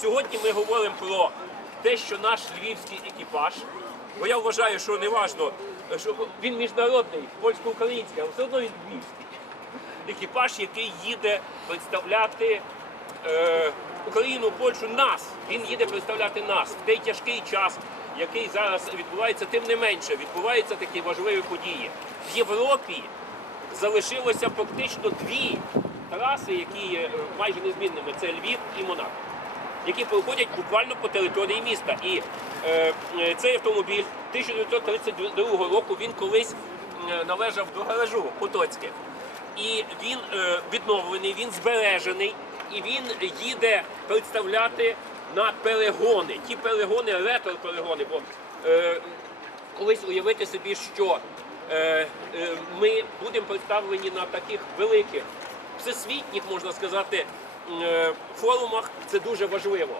Сьогодні ми говоримо про те, що наш львівський екіпаж, бо я вважаю, що не важно, що він міжнародний, польсько-український, але все одно він львівський. Екіпаж, який їде представляти е, Україну, Польщу, нас. Він їде представляти нас в той тяжкий час, який зараз відбувається, тим не менше, відбуваються такі важливі події. В Європі залишилося фактично дві траси, які є е, майже незмінними: це Львів і Монако, які проходять буквально по території міста. І е, е, цей автомобіль 1932 року він колись е, належав до гаражу Потоцьке. І він е, відновлений, він збережений, і він їде представляти на перегони. Ті перегони, ретро-перегони. Бо е, колись уявити собі, що е, е, ми будемо представлені на таких великих всесвітніх, можна сказати, форумах. Це дуже важливо.